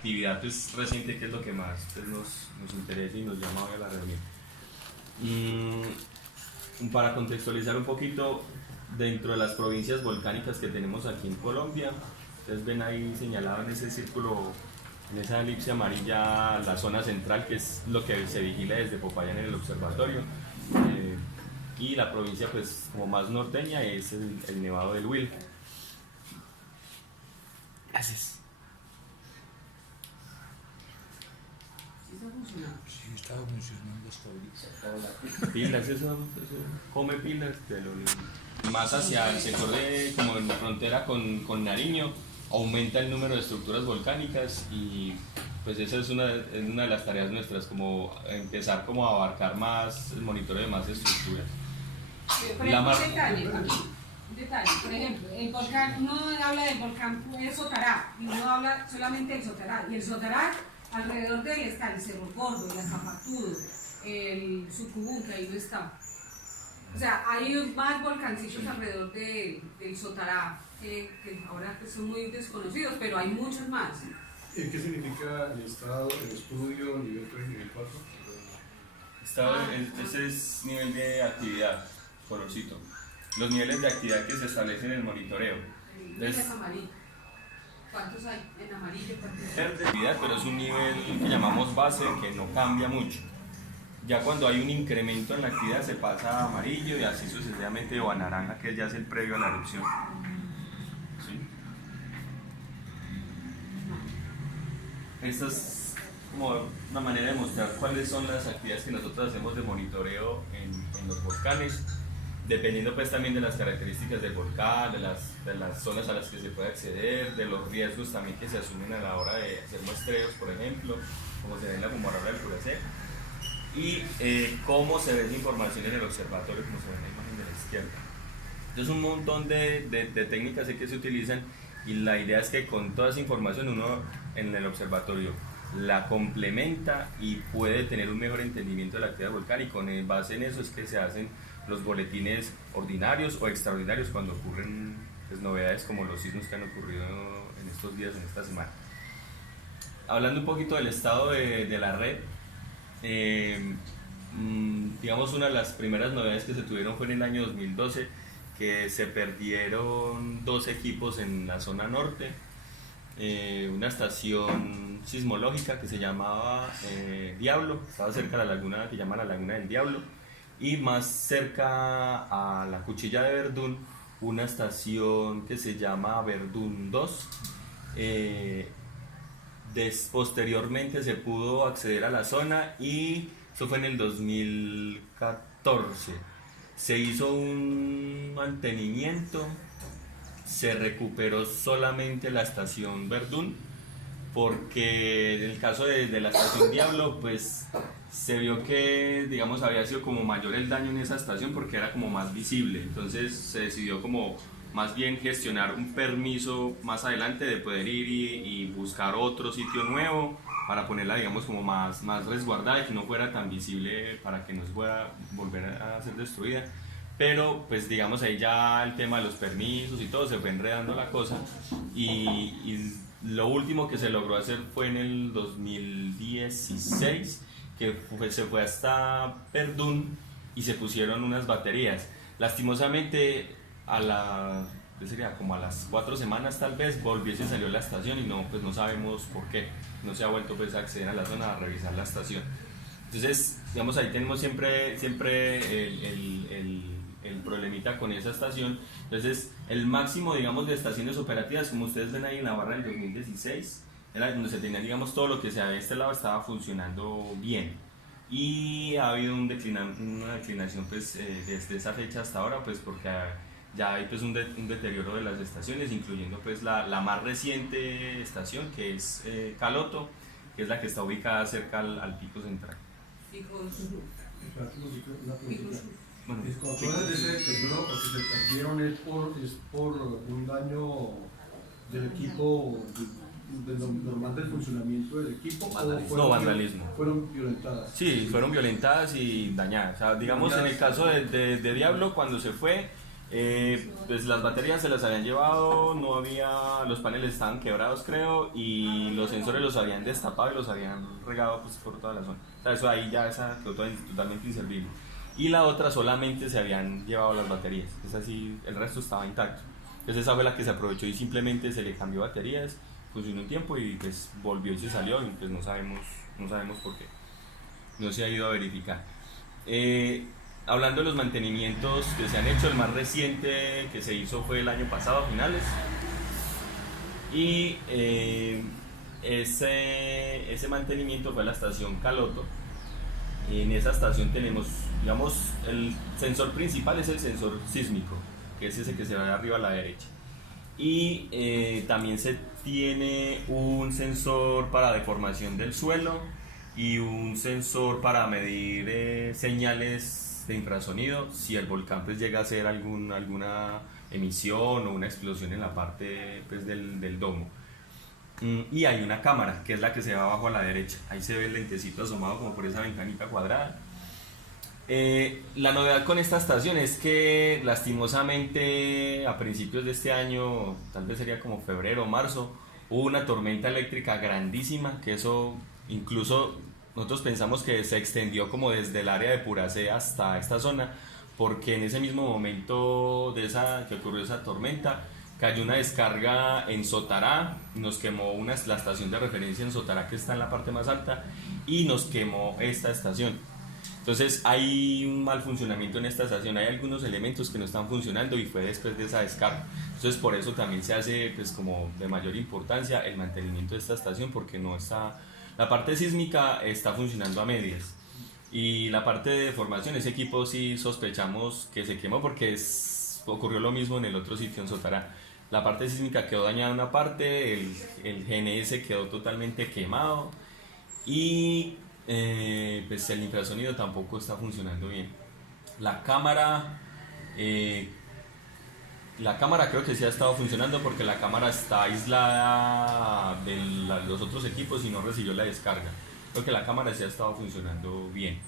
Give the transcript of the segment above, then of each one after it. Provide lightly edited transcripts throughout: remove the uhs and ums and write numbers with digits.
actividad pues, reciente, que es lo que más pues, nos interesa y nos llama hoy a la reunión. Para contextualizar un poquito, dentro de las provincias volcánicas que tenemos aquí en Colombia, ustedes ven ahí señalado en ese círculo, en esa elipse amarilla, la zona central, que es lo que se vigila desde Popayán en el observatorio, y la provincia pues como más norteña es el Nevado del Huila. Gracias. Sí, estaba funcionando hasta ahorita. Pilas, eso come pilas. Más hacia el sector de, como en la frontera con Nariño, aumenta el número de estructuras volcánicas y pues esa es una de las tareas nuestras, como empezar como a abarcar más el monitoreo de más estructuras. Por ejemplo, un detalle, por ejemplo, el volcán, uno habla del volcán Sotará y uno habla solamente del Sotará, y el Sotará alrededor de él está el Cerro Gordo, el Azapatudo, el Sucubú, que ahí no está. O sea, hay más volcancitos alrededor del Sotará que ahora pues, son muy desconocidos, pero hay muchos más. ¿Qué significa el estado, el estudio, nivel 3 y nivel 4? Ese es nivel de actividad, colorcito. Los niveles de actividad que se establecen en el monitoreo. Es amarillo. ¿Cuántos hay en amarillo? Verde, pero es un nivel que llamamos base, que no cambia mucho. Ya cuando hay un incremento en la actividad se pasa a amarillo y así sucesivamente, o a naranja, que ya es el previo a la erupción. ¿Sí? Esta es como una manera de mostrar cuáles son las actividades que nosotros hacemos de monitoreo en los volcanes, dependiendo pues también de las características del volcán, de las zonas a las que se puede acceder, de los riesgos también que se asumen a la hora de hacer muestreos, por ejemplo, como se ve en la fumarola del Puracé, y cómo se ve esa información en el observatorio, como se ve en la imagen de la izquierda. Entonces un montón de técnicas que se utilizan, y la idea es que con toda esa información uno en el observatorio la complementa y puede tener un mejor entendimiento de la actividad volcánica, y con base en eso es que se hacen los boletines ordinarios o extraordinarios cuando ocurren pues, novedades como los sismos que han ocurrido en estos días, en esta semana. Hablando un poquito del estado de la red, digamos una de las primeras novedades que se tuvieron fue en el año 2012, que se perdieron 2 equipos en la zona norte, una estación sismológica que se llamaba Diablo, estaba cerca de la laguna que llama la Laguna del Diablo, y más cerca a la Cuchilla de Verdún, una estación que se llama Verdún 2. Posteriormente se pudo acceder a la zona y eso fue en el 2014. Se hizo un mantenimiento, se recuperó solamente la estación Verdún, porque en el caso de la estación Diablo, pues se vio que, digamos, había sido como mayor el daño en esa estación porque era como más visible. Entonces se decidió como más bien gestionar un permiso más adelante de poder ir y buscar otro sitio nuevo para ponerla, digamos, como más resguardada y que no fuera tan visible para que no se pueda volver a ser destruida. Pero pues digamos ahí ya el tema de los permisos y todo se fue enredando la cosa, y lo último que se logró hacer fue en el 2016, que se fue hasta Verdún y se pusieron unas baterías. Lastimosamente sería como a las 4 semanas tal vez volvió y se salió la estación, y pues no sabemos por qué, no se ha vuelto pues a acceder a la zona a revisar la estación. Entonces digamos ahí tenemos siempre el problemita con esa estación. Entonces el máximo digamos de estaciones operativas, como ustedes ven ahí en la barra del 2016, era donde se tenía digamos todo lo que se había de este lado estaba funcionando bien, y ha habido una declinación pues desde esa fecha hasta ahora, pues porque ya hay pues un deterioro de las estaciones, incluyendo pues la más reciente estación, que es Caloto, que es la que está ubicada cerca al pico central. Bueno, cuando tú hablas de ese deterioro, o que se perdieron es por un daño del equipo, normal del funcionamiento del equipo, no, vandalismo. ¿Fueron violentadas? Sí, fueron violentadas y dañadas. O sea, digamos en el caso de Diablo, cuando se fue, Pues las baterías se las habían llevado, no había, los paneles estaban quebrados creo, y los sensores los habían destapado y los habían regado pues, por toda la zona. O sea, eso ahí ya esa quedó totalmente inservible. Y la otra solamente se habían llevado las baterías, es así, el resto estaba intacto. Entonces esa fue la que se aprovechó y simplemente se le cambió baterías, funcionó un tiempo y pues volvió y se salió y pues no sabemos por qué. No se ha ido a verificar. Hablando de los mantenimientos que se han hecho, el más reciente que se hizo fue el año pasado, a finales. Y ese mantenimiento fue a la estación Caloto. En esa estación tenemos, digamos, el sensor principal es el sensor sísmico, que es ese que se ve arriba a la derecha. Y también se tiene un sensor para deformación del suelo y un sensor para medir señales de infrasonido si el volcán pues llega a hacer alguna emisión o una explosión en la parte pues, del domo. Y hay una cámara que es la que se ve abajo a la derecha, ahí se ve el lentecito asomado como por esa ventanita cuadrada. La novedad con esta estación es que lastimosamente a principios de este año, tal vez sería como febrero o marzo, hubo una tormenta eléctrica grandísima, que eso incluso nosotros pensamos que se extendió como desde el área de Puracé hasta esta zona, porque en ese mismo momento que ocurrió esa tormenta, cayó una descarga en Sotará, nos quemó la estación de referencia en Sotará que está en la parte más alta y nos quemó esta estación. Entonces hay un mal funcionamiento en esta estación, hay algunos elementos que no están funcionando y fue después de esa descarga. Entonces por eso también se hace pues, como de mayor importancia el mantenimiento de esta estación, porque no está, la parte sísmica está funcionando a medias y la parte de deformación, ese equipo sí sospechamos que se quemó porque ocurrió lo mismo en el otro sitio en Sotará. La parte sísmica quedó dañada una parte, el GNS quedó totalmente quemado y pues el infrasonido tampoco está funcionando bien. La cámara creo que sí ha estado funcionando porque la cámara está aislada de los otros equipos y no recibió la descarga. Creo que la cámara sí ha estado funcionando bien.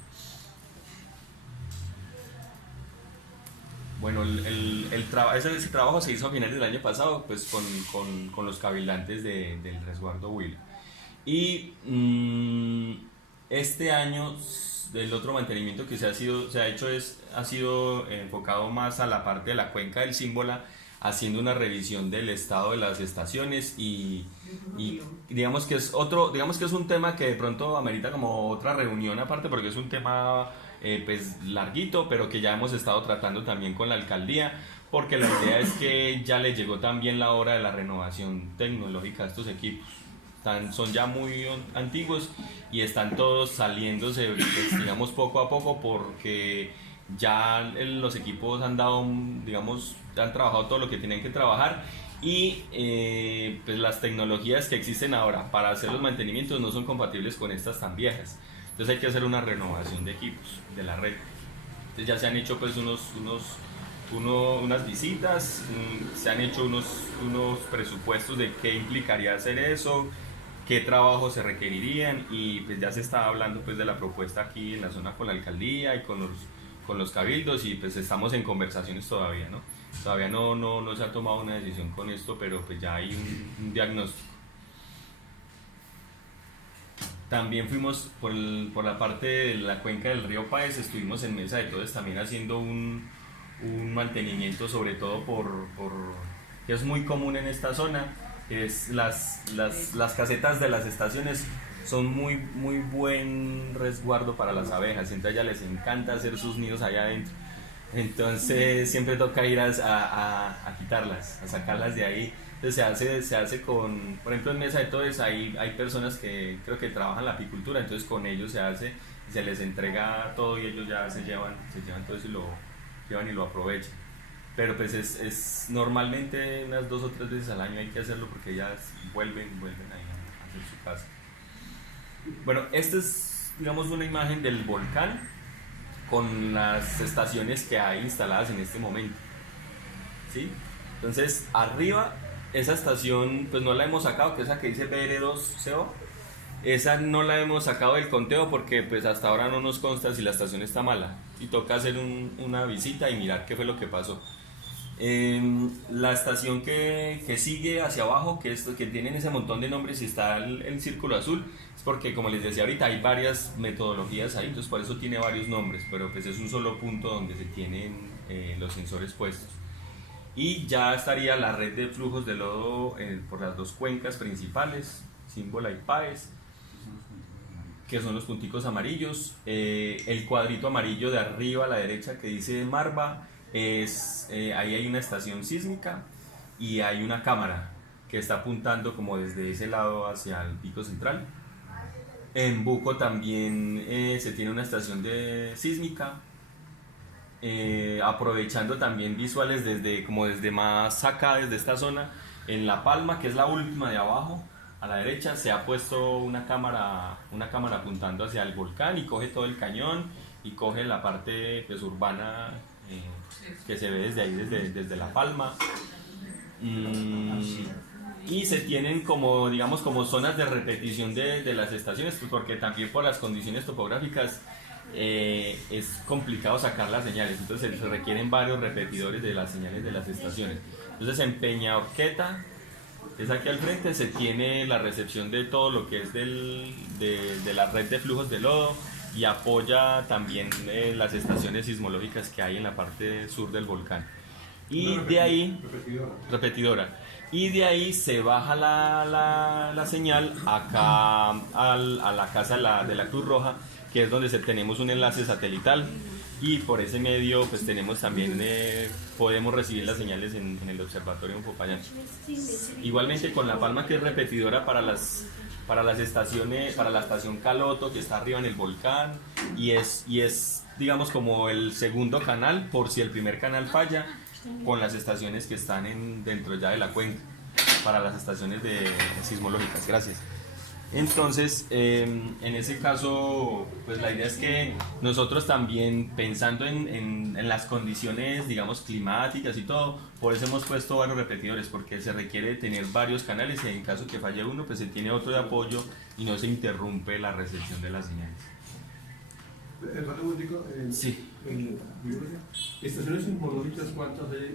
Bueno, ese trabajo se hizo a finales del año pasado pues con los cabildantes del resguardo Huila. Y este año el otro mantenimiento que se ha hecho ha sido enfocado más a la parte de la cuenca del Símbola, haciendo una revisión del estado de las estaciones y digamos que es un tema que de pronto amerita como otra reunión aparte, porque es un tema pues larguito, pero que ya hemos estado tratando también con la alcaldía, porque la idea es que ya le llegó también la hora de la renovación tecnológica de estos equipos. Son ya muy antiguos y están todos saliéndose, pues, digamos, poco a poco, porque ya los equipos han trabajado todo lo que tienen que trabajar y pues las tecnologías que existen ahora para hacer los mantenimientos no son compatibles con estas tan viejas. Entonces hay que hacer una renovación de equipos de la red. Entonces ya se han hecho pues unas visitas, se han hecho unos presupuestos de qué implicaría hacer eso, qué trabajos se requerirían, y pues ya se está hablando pues de la propuesta aquí en la zona con la alcaldía y con los cabildos, y pues estamos en conversaciones todavía, ¿no? Todavía no se ha tomado una decisión con esto, pero pues ya hay un diagnóstico. También fuimos por la parte de la cuenca del río Páez, estuvimos en Mesa de Todos también haciendo un mantenimiento, sobre todo que es muy común en esta zona, es las casetas de las estaciones son muy buen resguardo para las abejas, entonces a ellas les encanta hacer sus nidos allá adentro, entonces siempre toca ir a quitarlas, a sacarlas de ahí. Entonces se hace con, por ejemplo en Mesa de Todos hay personas que creo que trabajan la apicultura, entonces con ellos se les entrega todo y ellos ya se llevan todo eso y lo llevan y lo aprovechan. Pero pues es normalmente unas 2 o 3 veces al año hay que hacerlo, porque ellas vuelven ahí a hacer su casa. Bueno, esta es, digamos, una imagen del volcán con las estaciones que hay instaladas en este momento, ¿sí? Entonces arriba, esa estación pues no la hemos sacado, que es esa que dice BR2CO. Esa no la hemos sacado del conteo porque pues hasta ahora no nos consta si la estación está mala y toca hacer una visita y mirar qué fue lo que pasó. La estación que sigue hacia abajo, que tienen ese montón de nombres y está el círculo azul, es porque, como les decía ahorita, hay varias metodologías ahí, entonces por eso tiene varios nombres, pero pues es un solo punto donde se tienen los sensores puestos. Y ya estaría la red de flujos de lodo por las dos cuencas principales, Címbola y Páez, que son los punticos amarillos. El cuadrito amarillo de arriba a la derecha que dice Marva, ahí hay una estación sísmica y hay una cámara que está apuntando como desde ese lado hacia el pico central. En Buco también se tiene una estación de sísmica, aprovechando también visuales desde más acá, desde esta zona. En La Palma, que es la última de abajo a la derecha, se ha puesto una cámara apuntando hacia el volcán y coge todo el cañón y coge la parte pues, urbana que se ve desde ahí, desde La Palma. Y se tienen como, digamos, como zonas de repetición de las estaciones, pues porque también por las condiciones topográficas es complicado sacar las señales, entonces se requieren varios repetidores de las señales de las estaciones. Entonces en Peña Orqueta, es aquí al frente, se tiene la recepción de todo lo que es de la red de flujos de lodo y apoya también las estaciones sismológicas que hay en la parte sur del volcán. Y de ahí, repetidora. Y de ahí se baja la señal acá a la casa de la Cruz Roja, que es donde tenemos un enlace satelital, y por ese medio pues tenemos también, podemos recibir las señales en el observatorio en Popayán. Igualmente con La Palma, que es repetidora para las estaciones, para la estación Caloto, que está arriba en el volcán, y es digamos como el segundo canal por si el primer canal falla, con las estaciones que están dentro ya de la cuenca, para las estaciones sismológicas. Gracias. Entonces, en ese caso, pues la idea es que nosotros también, pensando en las condiciones, digamos, climáticas y todo, por eso hemos puesto varios repetidores, porque se requiere tener varios canales y en caso que falle uno, pues se tiene otro de apoyo y no se interrumpe la recepción de las señales. Sí. ¿Estaciones sismológicas cuántas hay?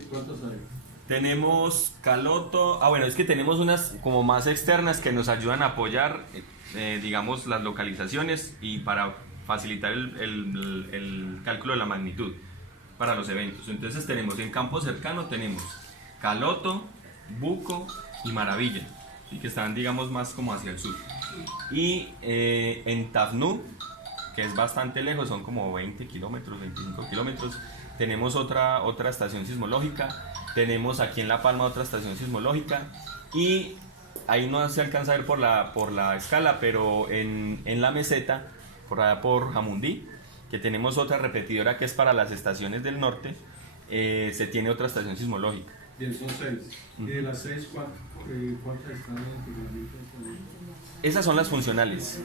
Tenemos Caloto, bueno, es que tenemos unas como más externas que nos ayudan a apoyar, digamos, las localizaciones y para facilitar el cálculo de la magnitud para los eventos. Entonces tenemos en campo cercano, tenemos Caloto, Buco y Maravilla, y que están, digamos, más como hacia el sur. Y en Tafnú, que es bastante lejos, son como 20 kilómetros, 25 kilómetros, tenemos otra estación sismológica. Tenemos aquí en La Palma otra estación sismológica, y ahí no se alcanza a ver por la escala, pero en la meseta, por allá por Jamundí, que tenemos otra repetidora que es para las estaciones del norte, se tiene otra estación sismológica. Bien, son 6. ¿Y de las 6 cuántas están en? Esas son las funcionales.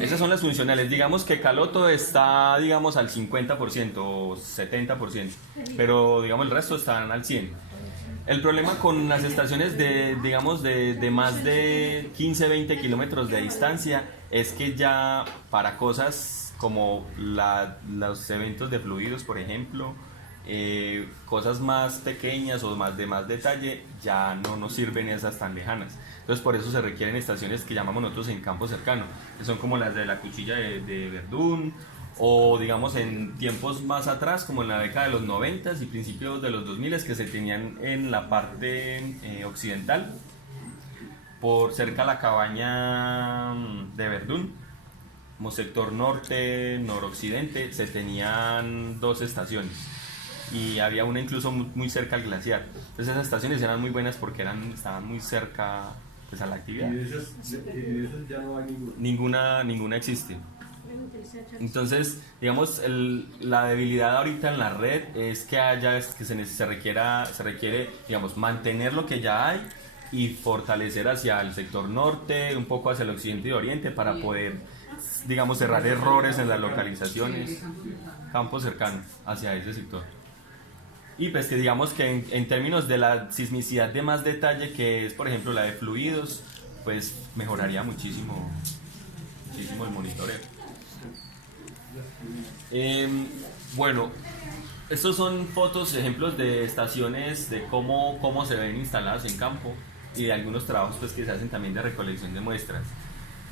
Esas son las funcionales. Digamos que Caloto está, digamos, al 50% o 70%, pero digamos el resto están al 100%. El problema con las estaciones digamos, de más de 15-20 kilómetros de distancia es que ya para cosas como los eventos de fluidos, por ejemplo, cosas más pequeñas o de más detalle, ya no nos sirven esas tan lejanas. Entonces por eso se requieren estaciones que llamamos nosotros en campo cercano, que son como las de la Cuchilla de Verdún, o digamos en tiempos más atrás, como en la década de los 90 y principios de los 2000, que se tenían en la parte occidental, por cerca a la cabaña de Verdún, como sector norte, noroccidente, se tenían 2 estaciones. Y había una incluso muy cerca al glaciar. Entonces esas estaciones eran muy buenas porque estaban muy cerca, pues, a la actividad. ¿Y de esas ya no hay ninguna? Ninguna existe. Entonces, digamos, la debilidad ahorita en la red es que se requiere, digamos, mantener lo que ya hay y fortalecer hacia el sector norte, un poco hacia el occidente y oriente, para poder, digamos, cerrar errores en las localizaciones, campo cercano hacia ese sector. Y pues que digamos que en términos de la sismicidad de más detalle, que es por ejemplo la de fluidos, pues mejoraría muchísimo el monitoreo. Bueno, Estos son fotos, ejemplos de estaciones, de cómo se ven instaladas en campo y de algunos trabajos pues, que se hacen también de recolección de muestras.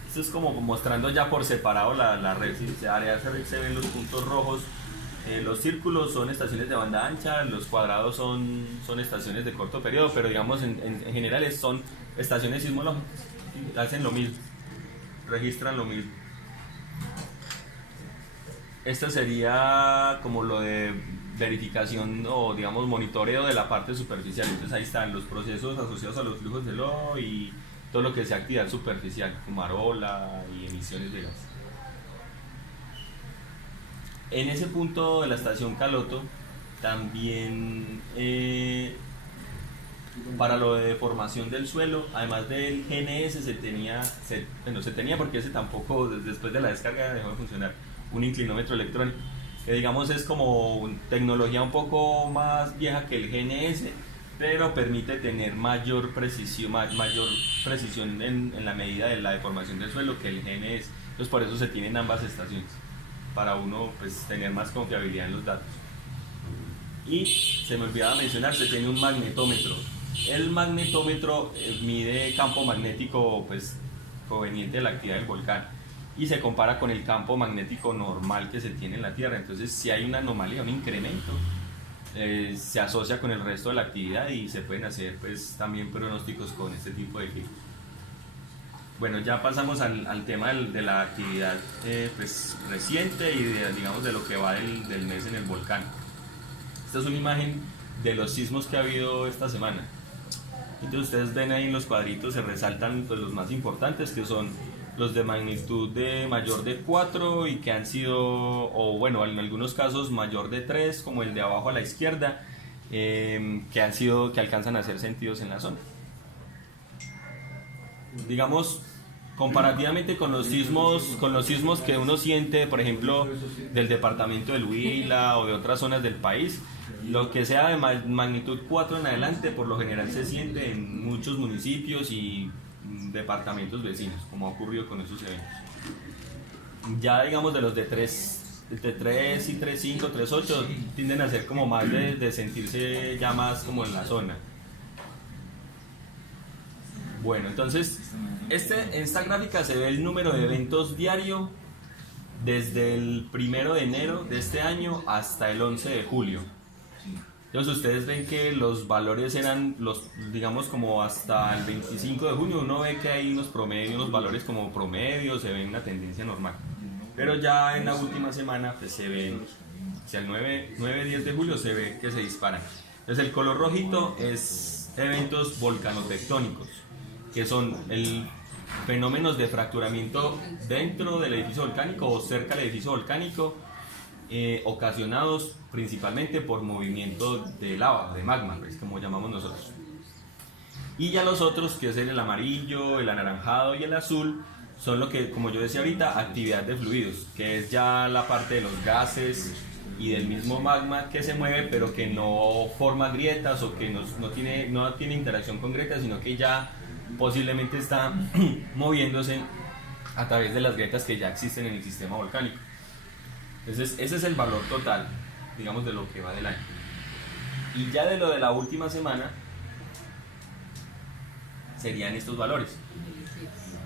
Esto es como mostrando ya por separado la red. ¿Sí? Se ven los puntos rojos, los círculos son estaciones de banda ancha, los cuadrados son estaciones de corto periodo, pero digamos en general son estaciones sismológicas. ¿Sí? Hacen lo mismo, registran lo mismo. Esto sería como lo de verificación o digamos monitoreo de la parte superficial. Entonces ahí están los procesos asociados a los flujos de lodo y todo lo que sea actividad superficial, fumarola y emisiones de gas. En ese punto de la estación Caloto también para lo de deformación del suelo, además del GNS se tenía porque ese tampoco después de la descarga dejó de funcionar, un inclinómetro electrónico, que digamos es como tecnología un poco más vieja que el GNS, pero permite tener mayor precisión en la medida de la deformación del suelo que el GNS. Entonces por eso se tienen ambas estaciones, para uno pues tener más confiabilidad en los datos. Y se me olvidaba mencionar, se tiene un magnetómetro. El magnetómetro mide campo magnético pues proveniente de la actividad del volcán y se compara con el campo magnético normal que se tiene en la Tierra. Entonces si hay una anomalía, un incremento, se asocia con el resto de la actividad y se pueden hacer pues también pronósticos con este tipo de equipos. Bueno, ya pasamos al tema de la actividad pues reciente y digamos de lo que va del mes en el volcán. Esta es una imagen de los sismos que ha habido esta semana. Entonces ustedes ven ahí en los cuadritos, se resaltan pues, los más importantes, que son los de magnitud de mayor de 4 y que han sido, o bueno, en algunos casos mayor de 3, como el de abajo a la izquierda, que alcanzan a ser sentidos en la zona. Digamos, comparativamente con los sismos que uno siente, por ejemplo, del departamento del Huila o de otras zonas del país, lo que sea de magnitud 4 en adelante, por lo general se siente en muchos municipios y departamentos vecinos, como ha ocurrido con esos eventos. Ya digamos de los de 3 y 3.5, 3.8 tienden a ser como más de sentirse ya más como en la zona. Bueno, entonces en esta gráfica se ve el número de eventos diario desde el 1 de enero de este año hasta el 11 de julio. Entonces ustedes ven que los valores eran digamos como hasta el 25 de junio uno ve que hay unos promedios, unos valores como promedios, se ve una tendencia normal. Pero ya en la última semana pues se ven, hacia el 9-10 de julio se ve que se disparan. Entonces el color rojito es eventos volcanotectónicos, que son fenómenos de fracturamiento dentro del edificio volcánico o cerca del edificio volcánico, ocasionados principalmente por movimiento de lava, de magma, pues, como llamamos nosotros. Y ya los otros, que es el amarillo, el anaranjado y el azul, son lo que, como yo decía ahorita, actividad de fluidos, que es ya la parte de los gases y del mismo magma que se mueve, pero que no forma grietas o que no tiene interacción con grietas, sino que ya posiblemente está moviéndose a través de las grietas que ya existen en el sistema volcánico. Entonces ese es el valor total, digamos, de lo que va del año. Y ya de lo de la última semana serían estos valores.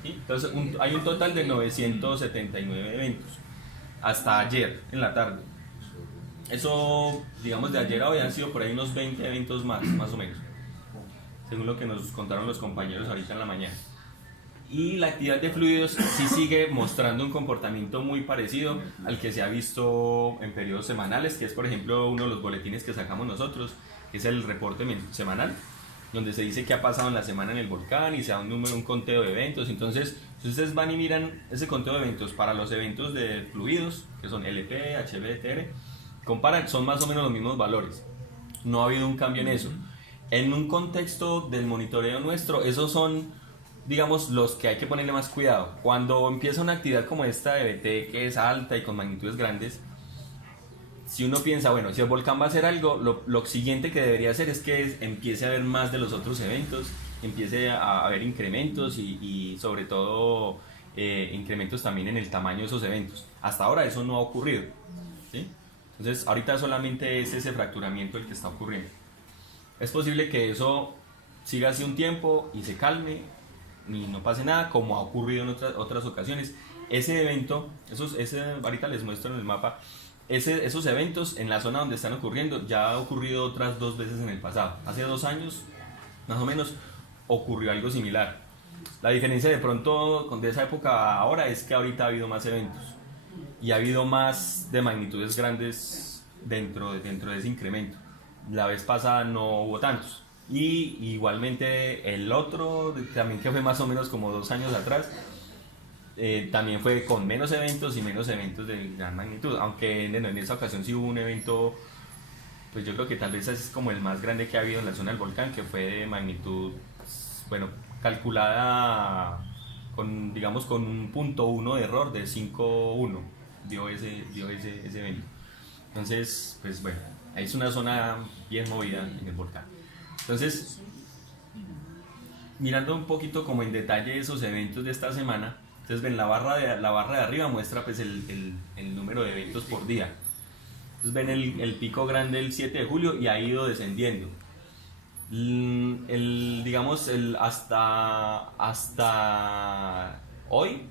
¿Sí? Entonces hay un total de 979 eventos hasta ayer en la tarde. Eso, digamos, de ayer a hoy han sido por ahí unos 20 eventos más o menos, según lo que nos contaron los compañeros ahorita en la mañana. Y la actividad de fluidos sí sigue mostrando un comportamiento muy parecido al que se ha visto en periodos semanales, que es por ejemplo uno de los boletines que sacamos nosotros, que es el reporte semanal, donde se dice qué ha pasado en la semana en el volcán y se da un conteo de eventos. Entonces, si ustedes van y miran ese conteo de eventos para los eventos de fluidos, que son LP, HB, TR, comparan, son más o menos los mismos valores. No ha habido un cambio en eso. En un contexto del monitoreo nuestro, esos son, digamos, los que hay que ponerle más cuidado. Cuando empieza una actividad como esta de BT, que es alta y con magnitudes grandes, si uno piensa, bueno, si el volcán va a hacer algo, lo siguiente que debería hacer es que empiece a haber más de los otros eventos, empiece a haber incrementos y sobre todo incrementos también en el tamaño de esos eventos. Hasta ahora eso no ha ocurrido, ¿sí? Entonces ahorita solamente es ese fracturamiento el que está ocurriendo. Es posible que eso siga así un tiempo y se calme y no pase nada, como ha ocurrido en otras ocasiones. Ese evento, ahorita les muestro en el mapa, esos eventos en la zona donde están ocurriendo ya ha ocurrido otras 2 veces en el pasado. Hace 2 años, más o menos, ocurrió algo similar. La diferencia de pronto de esa época a ahora es que ahorita ha habido más eventos y ha habido más de magnitudes grandes dentro de ese incremento. La vez pasada no hubo tantos. Y igualmente el otro, también que fue más o menos como 2 años atrás, también fue con menos eventos y menos eventos de gran magnitud. Aunque en esa ocasión sí hubo un evento, pues yo creo que tal vez es como el más grande que ha habido en la zona del volcán, que fue de magnitud, bueno, calculada con, digamos, con un 0.1 de error de 5.1 dio ese evento. Entonces, pues bueno, ahí es una zona bien movida en el volcán. Entonces, mirando un poquito como en detalle esos eventos de esta semana, entonces ven la barra de arriba muestra pues el número de eventos por día. Entonces ven el pico grande el 7 de julio y ha ido descendiendo. Digamos, hasta hoy,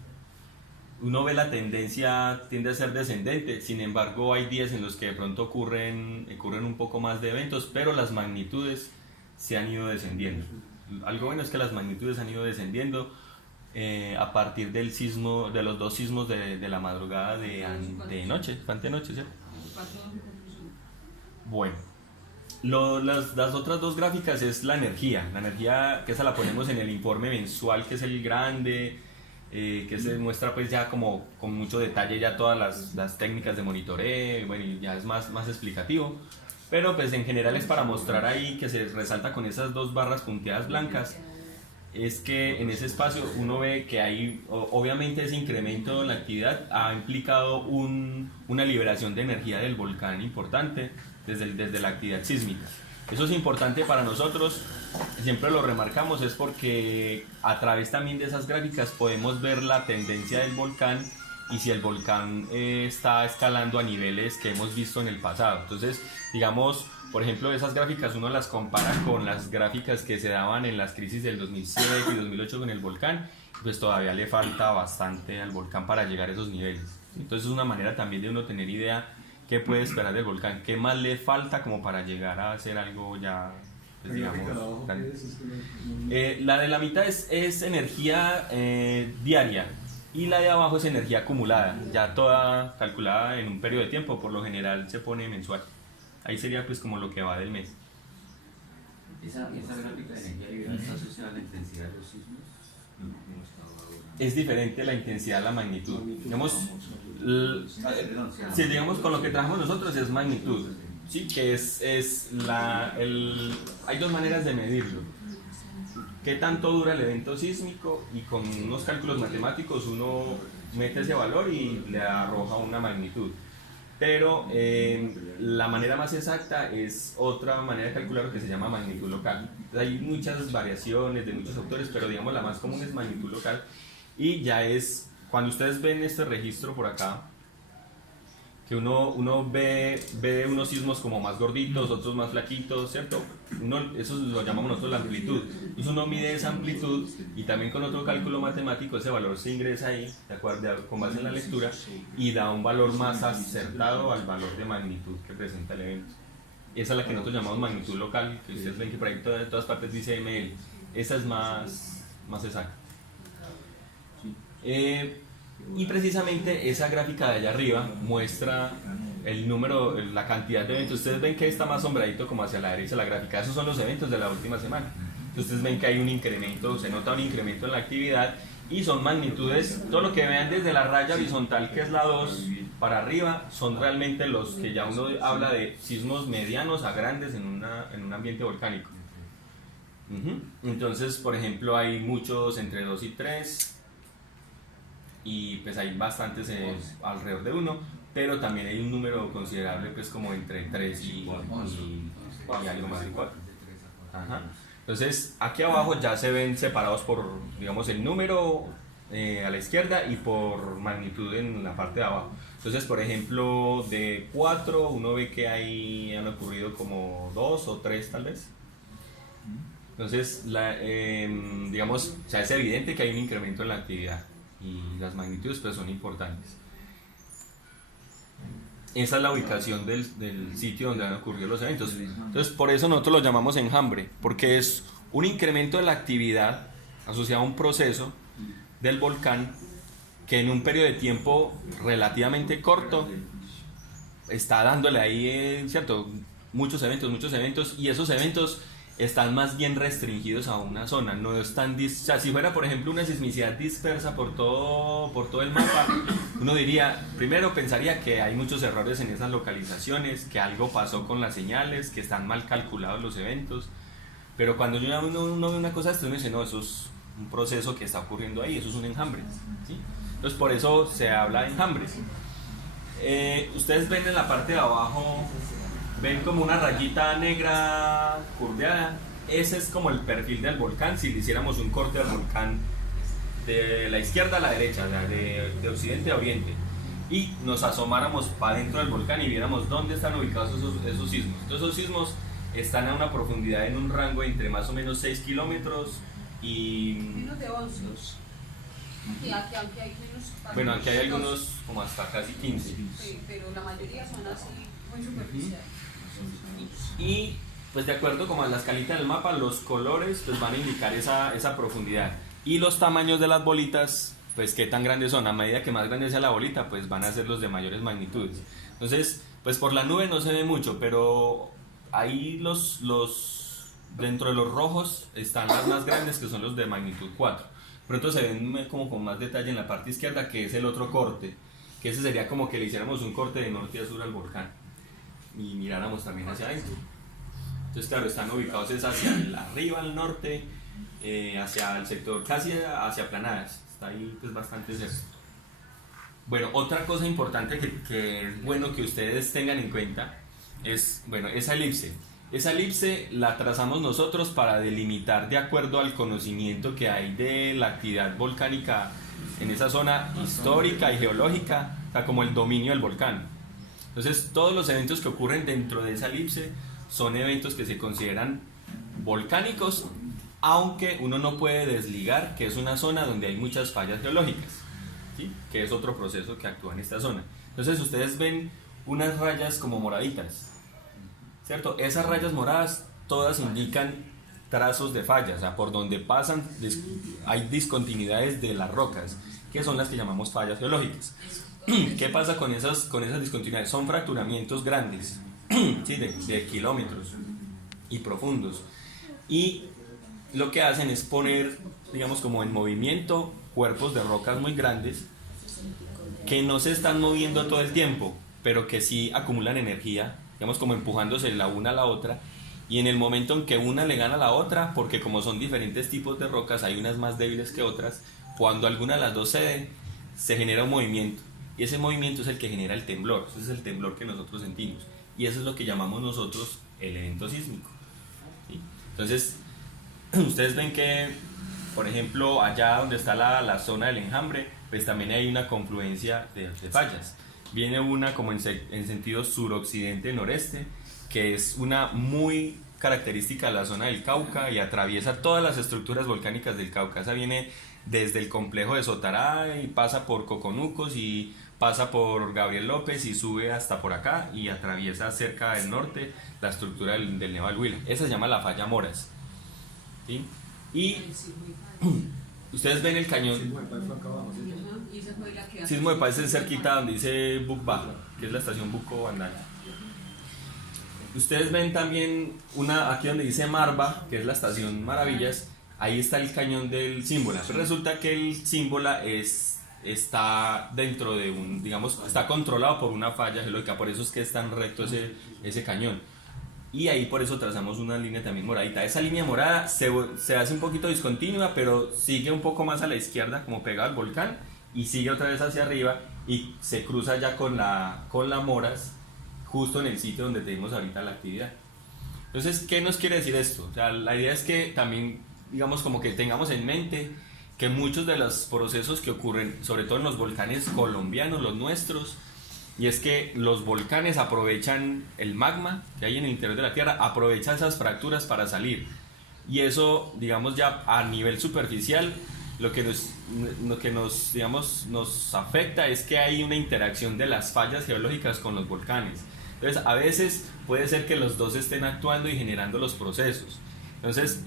uno ve la tendencia, tiende a ser descendente. Sin embargo, hay días en los que de pronto ocurren un poco más de eventos, pero las magnitudes se han ido descendiendo. Algo bueno es que las magnitudes han ido descendiendo a partir del sismo, de los 2 sismos de la madrugada de noche, fue antenoche, ¿cierto? Bueno, las otras 2 gráficas es la energía que esa la ponemos en el informe mensual, que es el grande, que se muestra pues ya como con mucho detalle ya todas las técnicas de monitoreo, bueno, y ya es más explicativo. Pero pues en general es para mostrar ahí que se resalta con esas 2 barras punteadas blancas, es que en ese espacio uno ve que hay, obviamente ese incremento en la actividad ha implicado una liberación de energía del volcán importante desde la actividad sísmica. Eso es importante para nosotros, siempre lo remarcamos, es porque a través también de esas gráficas podemos ver la tendencia del volcán y si el volcán está escalando a niveles que hemos visto en el pasado. Entonces, digamos, por ejemplo, esas gráficas uno las compara con las gráficas que se daban en las crisis del 2007 y 2008 con el volcán, pues todavía le falta bastante al volcán para llegar a esos niveles. Entonces es una manera también de uno tener idea qué puede esperar del volcán, qué más le falta como para llegar a hacer algo ya, pues, digamos, grande. La de la mitad es energía diaria. Y la de abajo es energía acumulada, ya toda calculada en un periodo de tiempo, por lo general se pone mensual. Ahí sería pues como lo que va del mes. ¿Esa gráfica de energía liberada está asociada a la intensidad de los sismos? Es diferente la intensidad a la magnitud. Digamos, si digamos con lo que trabajamos nosotros es magnitud, ¿sí? Que hay 2 maneras de medirlo. ¿Qué tanto dura el evento sísmico? Y con unos cálculos matemáticos uno mete ese valor y le arroja una magnitud. Pero la manera más exacta es otra manera de calcular lo que se llama magnitud local. Hay muchas variaciones de muchos autores, pero digamos la más común es magnitud local. Y ya es, cuando ustedes ven este registro por acá, que uno ve unos sismos como más gorditos, otros más flaquitos, ¿cierto? Eso lo llamamos nosotros la amplitud. Entonces uno mide esa amplitud y también con otro cálculo matemático ese valor se ingresa ahí, de acuerdo, con base en la lectura, y da un valor más acertado al valor de magnitud que presenta el evento. Esa es la que nosotros llamamos magnitud local, que ustedes ven que por ahí en todas partes dice ml. Esa es más exacta. Y precisamente esa gráfica de allá arriba muestra el número, la cantidad de eventos. Ustedes ven que está más sombradito como hacia la derecha la gráfica. Esos son los eventos de la última semana. Ustedes ven que hay un incremento, se nota un incremento en la actividad y son magnitudes. Todo lo que vean desde la raya horizontal, que es la 2, para arriba, son realmente los que ya uno habla de sismos medianos a grandes en un ambiente volcánico. Entonces, por ejemplo, hay muchos entre 2 y 3. Y pues hay bastantes alrededor de 1, pero también hay un número considerable pues como entre 3 y algo más de 4. Entonces aquí abajo ya se ven separados por, digamos, el número a la izquierda y por magnitud en la parte de abajo. Entonces, por ejemplo, de 4 uno ve que ahí han ocurrido como 2 o 3 tal vez. Entonces, digamos, o sea, es evidente que hay un incremento en la actividad y las magnitudes pues son importantes. Esa es la ubicación del sitio donde han ocurrido los eventos. Entonces, por eso nosotros lo llamamos enjambre, porque es un incremento de la actividad asociado a un proceso del volcán que en un periodo de tiempo relativamente corto está dándole ahí, ¿cierto? Muchos eventos, y esos eventos están más bien restringidos a una zona, no están, o sea, si fuera por ejemplo una sismicidad dispersa por todo el mapa, uno diría, primero pensaría que hay muchos errores en esas localizaciones, que algo pasó con las señales, que están mal calculados los eventos, pero cuando uno ve una cosa así, uno dice, no, eso es un proceso que está ocurriendo ahí, eso es un enjambre, ¿sí? Entonces por eso se habla de enjambres. Ustedes ven en la parte de abajo, ven como una rayita negra curveada, ese es como el perfil del volcán si le hiciéramos un corte del volcán de la izquierda a la derecha, de occidente a oriente, y nos asomáramos para dentro del volcán y viéramos dónde están ubicados esos sismos. Entonces esos sismos están a una profundidad en un rango entre más o menos 6 kilómetros y... Menos de 11. Y aquí hay menos... Bueno, aquí hay algunos como hasta casi 15. Sí, pero la mayoría son así, muy superficiales. Y pues de acuerdo como a la escalita del mapa, los colores pues van a indicar esa profundidad. Y los tamaños de las bolitas, pues qué tan grandes son. A medida que más grande sea la bolita, pues van a ser los de mayores magnitudes. Entonces, pues por la nube no se ve mucho, pero ahí dentro de los rojos están las más grandes, que son los de magnitud 4. Pronto se ven como con más detalle en la parte izquierda, que es el otro corte, que ese sería como que le hiciéramos un corte de norte a sur al volcán y miráramos también hacia adentro. Entonces claro, están ubicados es hacia arriba al norte, hacia el sector, casi hacia Planadas, está ahí pues bastante cerca. Bueno, otra cosa importante que es bueno que ustedes tengan en cuenta es, bueno, esa elipse. Esa elipse la trazamos nosotros para delimitar de acuerdo al conocimiento que hay de la actividad volcánica en esa zona histórica y geológica, o sea, como el dominio del volcán. Entonces, todos los eventos que ocurren dentro de esa elipse son eventos que se consideran volcánicos, aunque uno no puede desligar que es una zona donde hay muchas fallas geológicas, ¿sí? Que es otro proceso que actúa en esta zona. Entonces, ustedes ven unas rayas como moraditas, ¿cierto? Esas rayas moradas todas indican trazos de fallas, o sea, por donde pasan hay discontinuidades de las rocas, que son las que llamamos fallas geológicas. ¿Qué pasa con esas discontinuidades? Son fracturamientos grandes, ¿sí? de kilómetros y profundos, y lo que hacen es poner, digamos, como en movimiento cuerpos de rocas muy grandes que no se están moviendo todo el tiempo, pero que sí acumulan energía, digamos, como empujándose la una a la otra, y en el momento en que una le gana a la otra, porque como son diferentes tipos de rocas, hay unas más débiles que otras, cuando alguna de las dos cede, se genera un movimiento, y ese movimiento es el que genera el temblor. Ese es el temblor que nosotros sentimos, y eso es lo que llamamos nosotros el evento sísmico, ¿sí? Entonces, ustedes ven que, por ejemplo, allá donde está la zona del enjambre, pues también hay una confluencia de fallas. Viene una como en sentido suroccidente-noreste, que es una muy característica de la zona del Cauca y atraviesa todas las estructuras volcánicas del Cauca. Esa viene desde el complejo de Sotará y pasa por Coconucos y pasa por Gabriel López y sube hasta por acá y atraviesa cerca del norte la estructura del Nevado del Huila. Esa se llama la falla Moras, ¿sí? Y ustedes ven el cañón. Sismo de Paz es cerquita donde dice Bucba, que es la estación Buco-Bandana. Ustedes ven también aquí donde dice Marva, que es la estación Maravillas, ahí está el cañón del Címbola. Pero resulta que el Címbola está dentro de digamos, está controlado por una falla geológica, por eso es que es tan recto ese cañón. Y ahí por eso trazamos una línea también moradita. Esa línea morada se hace un poquito discontinua, pero sigue un poco más a la izquierda, como pegado al volcán, y sigue otra vez hacia arriba y se cruza ya con la Moras, justo en el sitio donde tenemos ahorita la actividad. Entonces, ¿qué nos quiere decir esto? O sea, la idea es que también, digamos, como que tengamos en mente que muchos de los procesos que ocurren, sobre todo en los volcanes colombianos, los nuestros, y es que los volcanes aprovechan el magma que hay en el interior de la Tierra, aprovechan esas fracturas para salir. Y eso, digamos, ya a nivel superficial, lo que nos afecta es que hay una interacción de las fallas geológicas con los volcanes. Entonces, a veces puede ser que los dos estén actuando y generando los procesos. Entonces,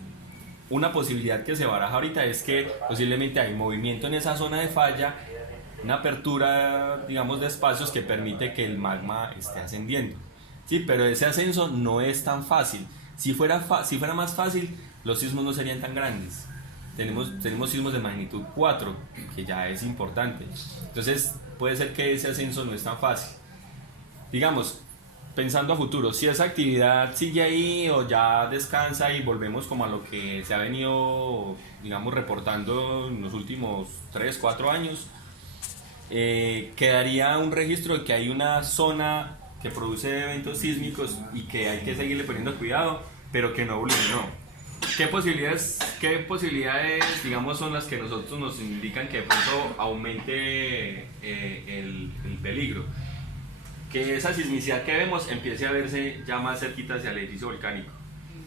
una posibilidad que se baraja ahorita es que posiblemente hay movimiento en esa zona de falla, una apertura, digamos, de espacios que permite que el magma esté ascendiendo. Sí, pero ese ascenso no es tan fácil. Si fuera más fácil, los sismos no serían tan grandes. Tenemos sismos de magnitud 4, que ya es importante. Entonces, puede ser que ese ascenso no es tan fácil. Digamos, pensando a futuro, si esa actividad sigue ahí o ya descansa y volvemos como a lo que se ha venido, digamos, reportando en los últimos 3, 4 años, quedaría un registro de que hay una zona que produce eventos sísmicos y que hay que seguirle poniendo cuidado, pero que no evolucionó. ¿Qué posibilidades, digamos, son las que nosotros nos indican que de pronto aumente el peligro? Que esa sismicidad que vemos empiece a verse ya más cerquita hacia el edificio volcánico.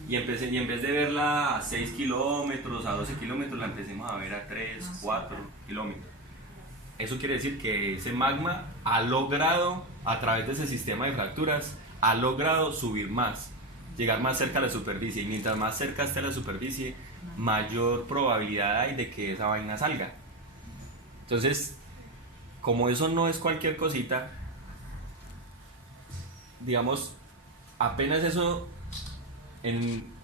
Y en vez de verla a 6 kilómetros, a 12 kilómetros, la empecemos a ver a 3, 4 kilómetros. Eso quiere decir que ese magma ha logrado, a través de ese sistema de fracturas, ha logrado subir más, llegar más cerca a la superficie. Y mientras más cerca esté a la superficie, mayor probabilidad hay de que esa vaina salga. Entonces, como eso no es cualquier cosita, digamos, apenas eso en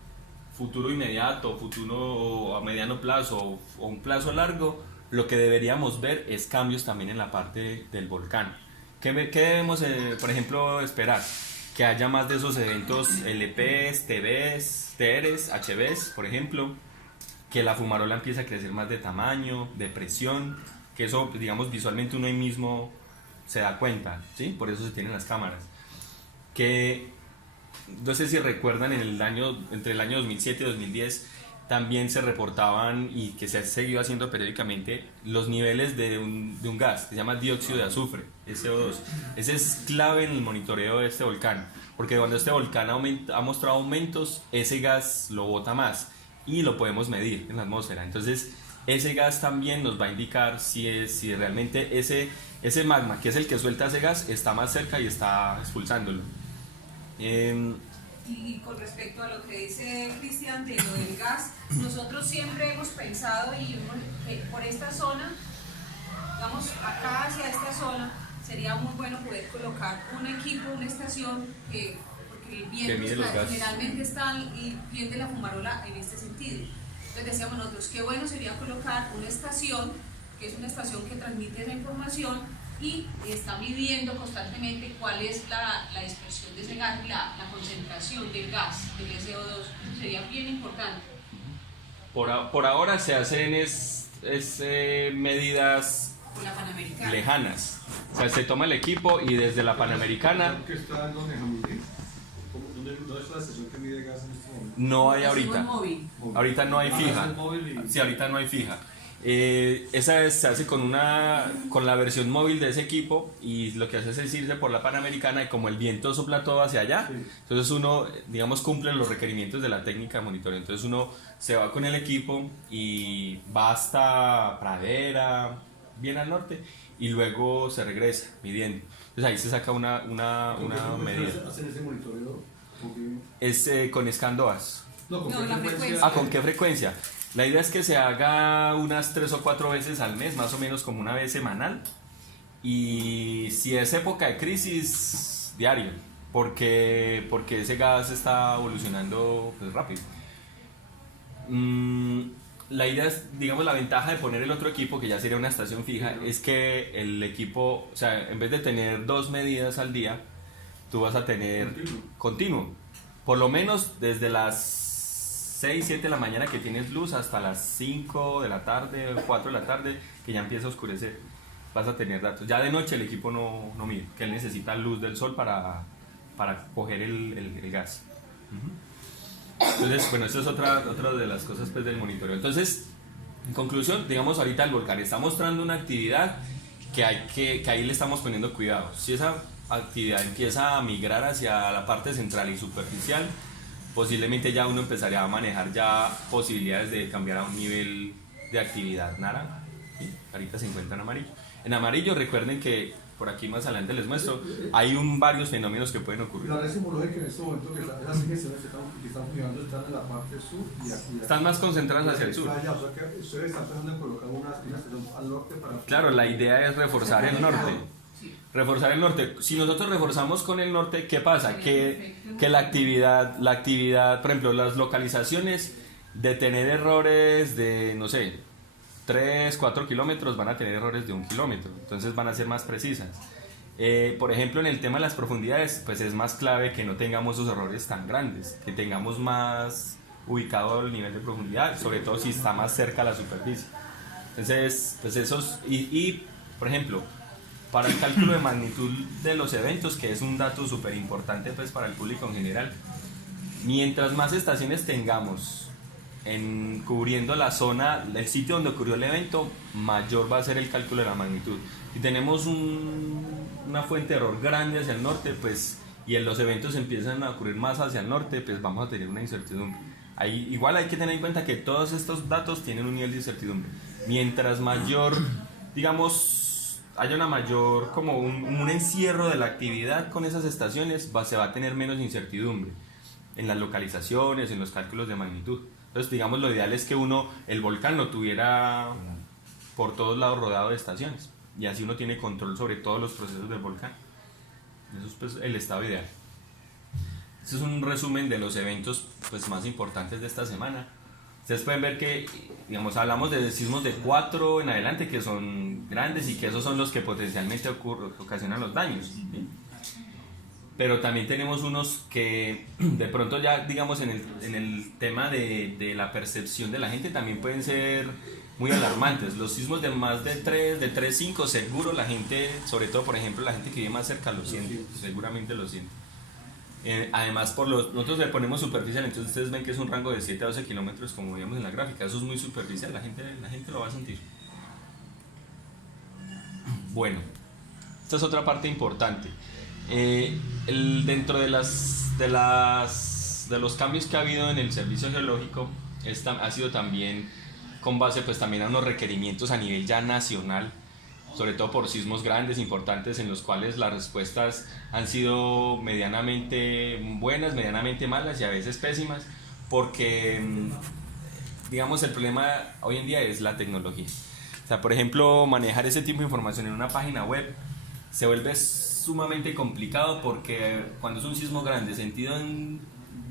futuro inmediato, futuro o a mediano plazo o un plazo largo, lo que deberíamos ver es cambios también en la parte del volcán. ¿Qué debemos, por ejemplo, esperar? Que haya más de esos eventos LPs, TBs, TRs, HBs, por ejemplo, que la fumarola empiece a crecer más de tamaño, de presión, que eso, digamos, visualmente uno ahí mismo se da cuenta, ¿sí? Por eso se tienen las cámaras. Que no sé si recuerdan, entre el año 2007 y 2010 también se reportaban, y que se ha seguido haciendo periódicamente, los niveles de un gas que se llama dióxido de azufre, SO2. Ese es clave en el monitoreo de este volcán, porque cuando este volcán ha mostrado aumentos, ese gas lo bota más y lo podemos medir en la atmósfera. Entonces ese gas también nos va a indicar si realmente ese magma, que es el que suelta ese gas, está más cerca y está expulsándolo. Y con respecto a lo que dice Cristian de lo del gas, nosotros siempre hemos pensado por esta zona, digamos acá hacia esta zona, sería muy bueno poder colocar un equipo, una estación, porque el viento generalmente está bien de la fumarola en este sentido. Entonces decíamos nosotros, qué bueno sería colocar una estación, que es una estación que transmite esa información y está midiendo constantemente cuál es la dispersión de ese gas y la concentración del gas, del SO2. Sería bien importante. Por ahora se hacen medidas lejanas. O sea, se toma el equipo y desde la Panamericana... ¿Dónde está la estación que mide gas en este momento? No hay ahorita. Ahorita no hay fija. Sí, ahorita no hay fija. Esa se hace con la versión móvil de ese equipo, y lo que hace es irse por la Panamericana, y como el viento sopla todo hacia allá, sí, entonces uno, digamos, cumple los requerimientos de la técnica de monitoreo. Entonces uno se va con el equipo y va hasta Pradera, bien al norte, y luego se regresa midiendo. Entonces ahí se saca una medida. ¿Hacen ese monitoreo? Es con Scandoas. No, ¿con la frecuencia? ¿Con qué frecuencia? La idea es que se haga unas 3 o 4 veces al mes, más o menos como una vez semanal. Y si es época de crisis, diario, porque ese gas está evolucionando pues rápido. La idea es, digamos, la ventaja de poner el otro equipo, que ya sería una estación fija, es que el equipo, o sea, en vez de tener 2 medidas al día, tú vas a tener continuo. Por lo menos desde las 6, 7 de la mañana que tienes luz hasta las 5 de la tarde, 4 de la tarde, que ya empieza a oscurecer, vas a tener datos. Ya de noche el equipo no mide, que él necesita luz del sol para coger el gas. Entonces, bueno, eso es otra de las cosas pues del monitoreo. Entonces, En conclusión, digamos ahorita el volcán está mostrando una actividad que ahí le estamos poniendo cuidado. Si esa actividad empieza a migrar hacia la parte central y superficial, posiblemente ya uno empezaría a manejar ya posibilidades de cambiar a un nivel de actividad naranja. ¿Sí? Ahorita se encuentra en amarillo. En amarillo, recuerden que por aquí más adelante les muestro, hay varios fenómenos que pueden ocurrir. La red sismológica en este momento, que esas gestiones que están funcionando están en la parte sur y aquí. Están más concentradas hacia el sur. Allá, o sea que ustedes están pensando en colocar una estación al norte para... Claro, la idea es reforzar el norte. Reforzar el norte. Si nosotros reforzamos con el norte, ¿qué pasa? Que la actividad, por ejemplo, las localizaciones de tener errores de, no sé, 3, 4 kilómetros van a tener errores de 1 kilómetro, entonces van a ser más precisas. Por ejemplo, en el tema de las profundidades, pues es más clave que no tengamos esos errores tan grandes, que tengamos más ubicado el nivel de profundidad, sobre todo si está más cerca a la superficie. Entonces, pues esos, por ejemplo, para el cálculo de magnitud de los eventos, que es un dato súper importante pues para el público en general, mientras más estaciones tengamos cubriendo la zona, el sitio donde ocurrió el evento, mayor va a ser el cálculo de la magnitud. Si tenemos una fuente de error grande hacia el norte, pues, y los eventos empiezan a ocurrir más hacia el norte, pues vamos a tener una incertidumbre. Igual hay que tener en cuenta que todos estos datos tienen un nivel de incertidumbre. Mientras mayor, digamos, haya una mayor, como un encierro de la actividad con esas estaciones, se va a tener menos incertidumbre en las localizaciones, en los cálculos de magnitud. Entonces, digamos, lo ideal es que el volcán lo tuviera por todos lados rodeado de estaciones, y así uno tiene control sobre todos los procesos del volcán. Eso es pues el estado ideal. Este es un resumen de los eventos pues más importantes de esta semana. Ustedes pueden ver que, digamos, hablamos de sismos de 4 en adelante, que son grandes y que esos son los que potencialmente ocasionan los daños, ¿sí? Pero también tenemos unos que de pronto ya, digamos, en el tema de la percepción de la gente también pueden ser muy alarmantes. Los sismos de más de 3.5, seguro la gente, sobre todo por ejemplo la gente que vive más cerca, lo siente, seguramente lo siente. Además, nosotros le ponemos superficial, entonces ustedes ven que es un rango de 7 a 12 kilómetros, como veíamos en la gráfica. Eso es muy superficial, la gente lo va a sentir. Bueno, esta es otra parte importante. Dentro de los cambios que ha habido en el servicio geológico, ha sido también con base pues también a unos requerimientos a nivel ya nacional, sobre todo por sismos grandes, importantes, en los cuales las respuestas han sido medianamente buenas, medianamente malas y a veces pésimas, porque digamos el problema hoy en día es la tecnología. O sea, por ejemplo, manejar ese tipo de información en una página web se vuelve sumamente complicado, porque cuando es un sismo grande sentido en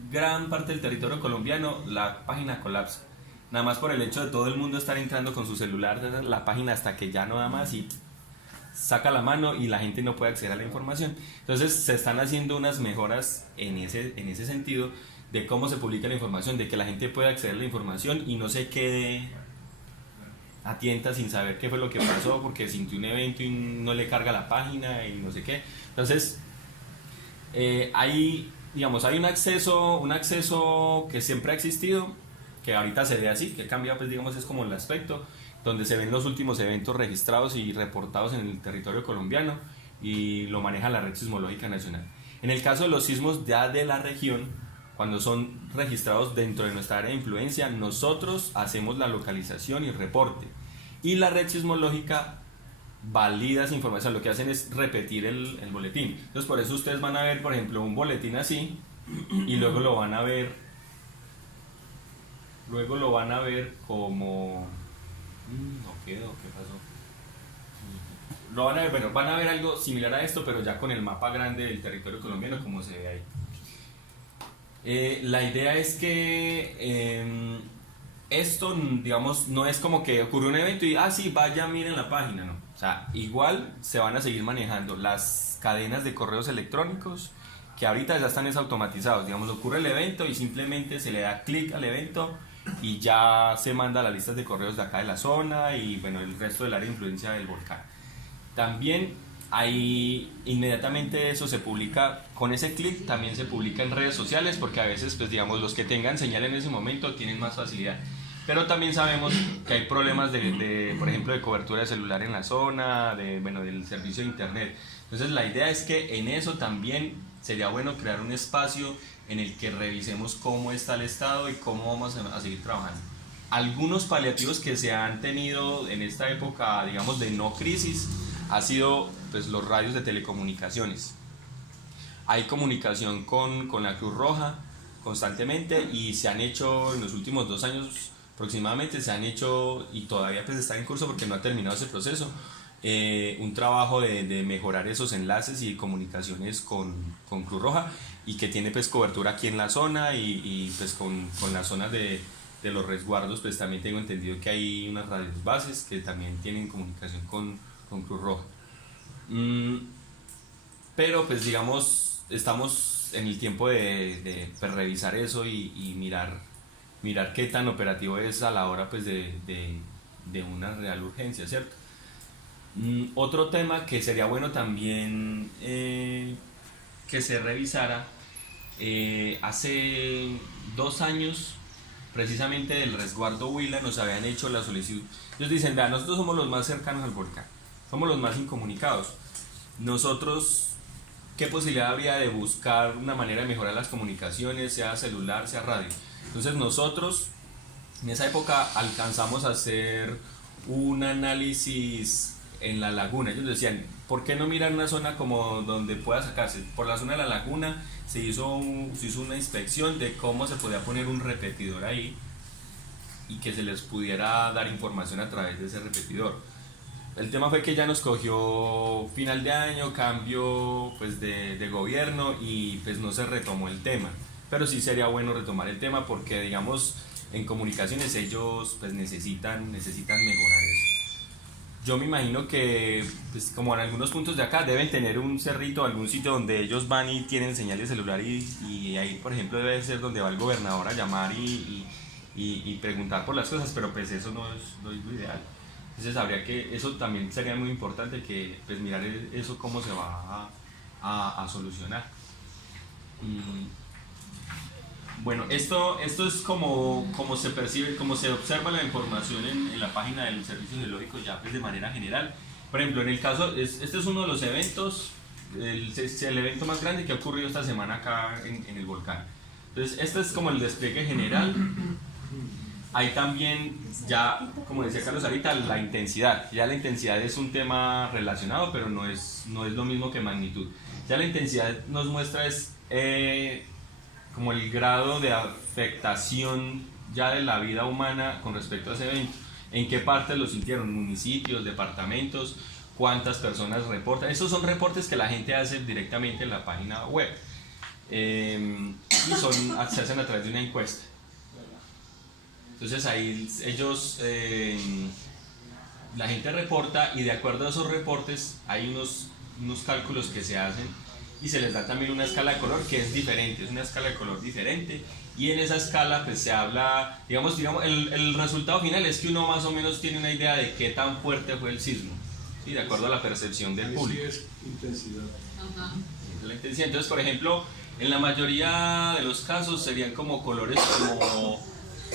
gran parte del territorio colombiano, la página colapsa. Nada más por el hecho de todo el mundo estar entrando con su celular la página hasta que ya no da más y saca la mano y la gente no puede acceder a la información. Entonces se están haciendo unas mejoras en ese sentido de cómo se publica la información, de que la gente pueda acceder a la información y no se quede atienta sin saber qué fue lo que pasó porque sintió un evento y no le carga la página y no sé qué. Entonces hay un acceso que siempre ha existido, que ahorita se ve así, que cambia, pues digamos, es como el aspecto donde se ven los últimos eventos registrados y reportados en el territorio colombiano, y lo maneja la Red Sismológica Nacional. En el caso de los sismos ya de la región, cuando son registrados dentro de nuestra área de influencia, nosotros hacemos la localización y reporte, y la Red Sismológica valida esa información. Lo que hacen es repetir el boletín. Entonces por eso ustedes van a ver, por ejemplo, un boletín así, y luego lo van a ver como... no quedó, ¿qué pasó? Van a ver algo similar a esto, pero ya con el mapa grande del territorio colombiano, como se ve ahí. La idea es que esto, digamos, no es como que ocurrió un evento y, sí, vaya, miren la página, no. O sea, igual se van a seguir manejando las cadenas de correos electrónicos, que ahorita ya están automatizados. Digamos, ocurre el evento y simplemente se le da clic al evento y ya se manda a las listas de correos de acá de la zona y bueno, el resto del área de influencia del volcán. También ahí inmediatamente eso se publica, con ese clic también se publica en redes sociales, porque a veces pues digamos los que tengan señal en ese momento tienen más facilidad. pero también sabemos que hay problemas por ejemplo, de cobertura de celular en la zona, del servicio de internet. Entonces la idea es que en eso también sería bueno crear un espacio en el que revisemos cómo está el estado y cómo vamos a seguir trabajando. Algunos paliativos que se han tenido en esta época, digamos, de no crisis, ha sido pues, los radios de telecomunicaciones. Hay comunicación con la Cruz Roja constantemente y se han hecho en los últimos 2 años aproximadamente, se han hecho y todavía pues está en curso porque no ha terminado ese proceso, un trabajo de mejorar esos enlaces y comunicaciones con Cruz Roja y que tiene pues cobertura aquí en la zona y pues con las zonas de los resguardos pues también tengo entendido que hay unas radios bases que también tienen comunicación con Cruz Roja. Pero pues digamos estamos en el tiempo de pues, revisar eso y mirar qué tan operativo es a la hora pues de una real urgencia, ¿cierto? Otro tema que sería bueno también que se revisara, hace 2 años precisamente del resguardo Huila nos habían hecho la solicitud. Ellos dicen, vea, nosotros somos los más cercanos al volcán, somos los más incomunicados. Nosotros, ¿qué posibilidad habría de buscar una manera de mejorar las comunicaciones, sea celular, sea radio? Entonces nosotros en esa época alcanzamos a hacer un análisis en la laguna. Ellos decían, ¿por qué no mirar una zona como donde pueda sacarse? Por la zona de la laguna se hizo una inspección de cómo se podía poner un repetidor ahí y que se les pudiera dar información a través de ese repetidor. El tema fue que ya nos cogió final de año, cambio pues de gobierno y pues no se retomó el tema. Pero sí sería bueno retomar el tema porque digamos en comunicaciones ellos pues necesitan mejorar eso. Yo me imagino que pues como en algunos puntos de acá deben tener un cerrito, algún sitio donde ellos van y tienen señal de celular y ahí por ejemplo debe ser donde va el gobernador a llamar y preguntar por las cosas, pero pues eso no es lo ideal. Entonces habría que, eso también sería muy importante que pues mirar eso cómo se va a solucionar. Bueno, esto es como se percibe, como se observa la información en la página del Servicio Geológico ya pues de manera general. Por ejemplo, en el caso, este es uno de los eventos, el evento más grande que ha ocurrido esta semana acá en el volcán. Entonces, este es como el despliegue general. Hay también, ya como decía Carlos ahorita, la intensidad. Ya la intensidad es un tema relacionado, pero no es lo mismo que magnitud. Ya la intensidad nos muestra como el grado de afectación ya de la vida humana con respecto a ese evento. ¿En qué parte lo sintieron? Municipios, departamentos, cuántas personas reportan. Esos son reportes que la gente hace directamente en la página web y se hacen a través de una encuesta. Entonces ahí ellos, la gente reporta y de acuerdo a esos reportes hay unos cálculos que se hacen y se les da también una escala de color que es diferente, es una escala de color diferente y en esa escala pues se habla, digamos el resultado final es que uno más o menos tiene una idea de qué tan fuerte fue el sismo, ¿sí? De acuerdo a la percepción del público. Sí, es intensidad. Ajá. Es la intensidad. Entonces, por ejemplo, en la mayoría de los casos serían como colores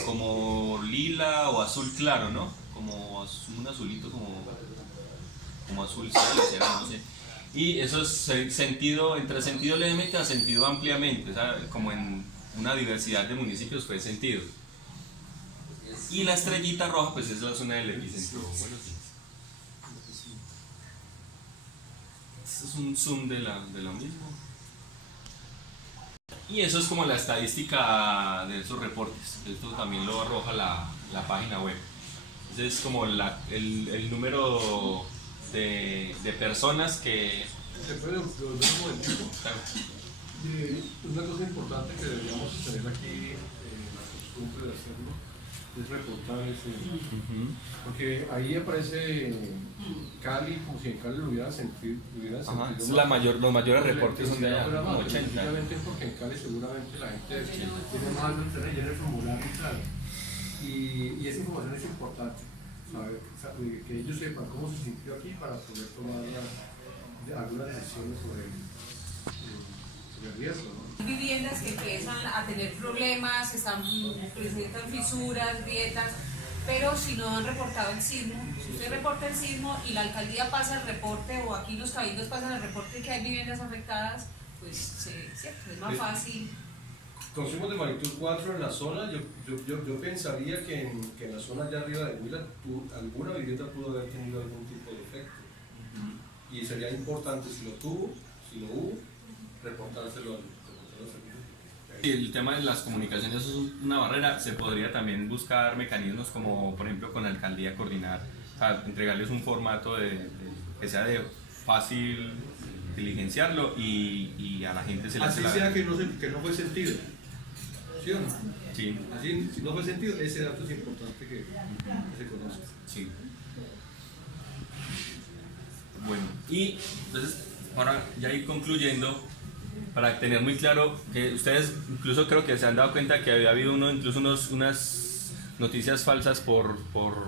como lila o azul claro, ¿no? Como un azulito, como azul cielo, será, no sé. Y eso es entre sentido levemente a sentido ampliamente, o sea, como en una diversidad de municipios fue sentido. Y la estrellita roja, pues es la zona del epicentro. Bueno, sí. Este es un zoom de lo mismo. Y eso es como la estadística de esos reportes. Esto también lo arroja la página web. Entonces es como el número de personas que... ¿Se puede volver un momentito? Claro. Una cosa importante que deberíamos tener aquí, la costumbre de hacerlo, es reportar ese. Porque ahí aparece Cali, como si en Cali lo hubieran sentido. Ajá, es los mayores reportes son de allá, como 80. Precisamente porque en Cali seguramente la gente tiene más de rellenar el formulario y tal. Y esa información es importante, saber, que ellos sepan cómo se sintió aquí para poder tomar algunas decisiones de riesgo, ¿no? Viviendas que empiezan a tener problemas, presentan fisuras, grietas, pero si no han reportado el sismo, si usted reporta el sismo y la alcaldía pasa el reporte o aquí los cabildos pasan el reporte que hay viviendas afectadas, pues cierto, es más fácil. Con sismos de magnitud 4 en la zona, yo pensaría que en la zona allá arriba de Huila alguna vivienda pudo haber tenido algún tipo de efecto. Y sería importante, si lo hubo, reportárselo al servicio. Y el tema de las comunicaciones es una barrera. Se podría también buscar mecanismos como, por ejemplo, con la alcaldía coordinar, o sea, entregarles un formato que sea de fácil diligenciarlo y a la gente se le hace así sea que no fue sentido. ¿Sí o no? Sí. Así, si no fue sentido, ese dato es importante que se conozca. Sí. Bueno, y entonces, ahora ya ir concluyendo, para tener muy claro que ustedes incluso creo que se han dado cuenta que había habido unas noticias falsas por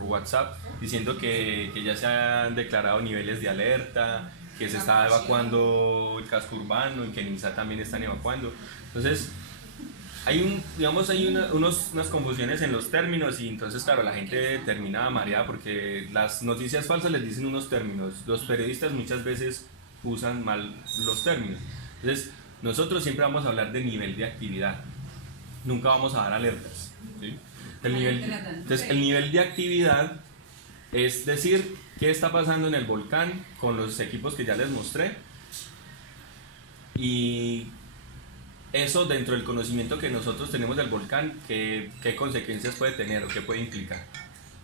WhatsApp diciendo que ya se han declarado niveles de alerta, que se está evacuando el casco urbano y que en INSA también están evacuando. Entonces, hay unas confusiones en los términos y entonces, claro, la gente termina mareada porque las noticias falsas les dicen unos términos. Los periodistas muchas veces usan mal los términos. Entonces, nosotros siempre vamos a hablar de nivel de actividad. Nunca vamos a dar alertas. ¿Sí? Entonces, el nivel de actividad es decir, qué está pasando en el volcán con los equipos que ya les mostré. Y eso dentro del conocimiento que nosotros tenemos del volcán, qué consecuencias puede tener o qué puede implicar.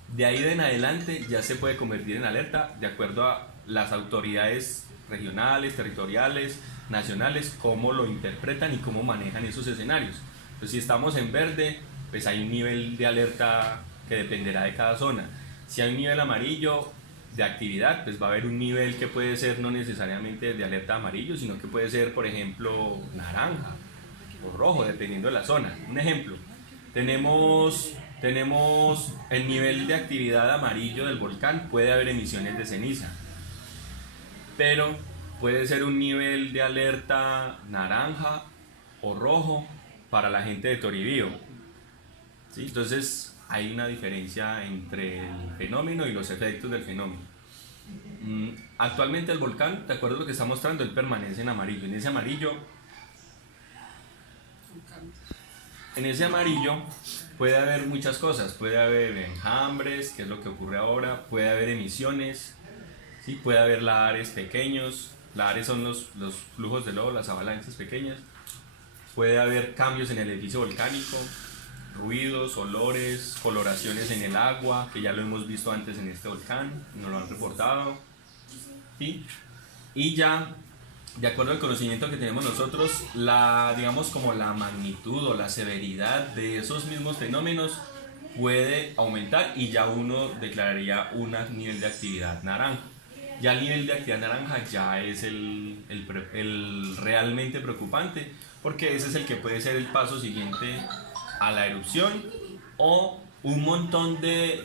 De ahí en adelante ya se puede convertir en alerta de acuerdo a las autoridades regionales, territoriales, nacionales, cómo lo interpretan y cómo manejan esos escenarios. Entonces, si estamos en verde, pues hay un nivel de alerta que dependerá de cada zona. Si hay un nivel amarillo de actividad, pues va a haber un nivel que puede ser no necesariamente de alerta amarillo, sino que puede ser, por ejemplo, naranja o rojo, dependiendo de la zona. Un ejemplo, tenemos el nivel de actividad amarillo del volcán, puede haber emisiones de ceniza, pero puede ser un nivel de alerta naranja o rojo para la gente de Toribío. ¿Sí? Entonces hay una diferencia entre el fenómeno y los efectos del fenómeno. Actualmente el volcán, de acuerdo a lo que está mostrando, él permanece en amarillo. En ese amarillo puede haber muchas cosas, puede haber enjambres, que es lo que ocurre ahora, puede haber emisiones, ¿sí? Puede haber lahares pequeños, lahares son los flujos de lodo, las avalanchas pequeñas, puede haber cambios en el edificio volcánico, ruidos, olores, coloraciones en el agua, que ya lo hemos visto antes en este volcán, nos lo han reportado, ¿sí? Y ya, de acuerdo al conocimiento que tenemos nosotros, digamos como la magnitud o la severidad de esos mismos fenómenos puede aumentar y ya uno declararía un nivel de actividad naranja. Ya el nivel de actividad naranja ya es el realmente preocupante, porque ese es el que puede ser el paso siguiente a la erupción o un montón de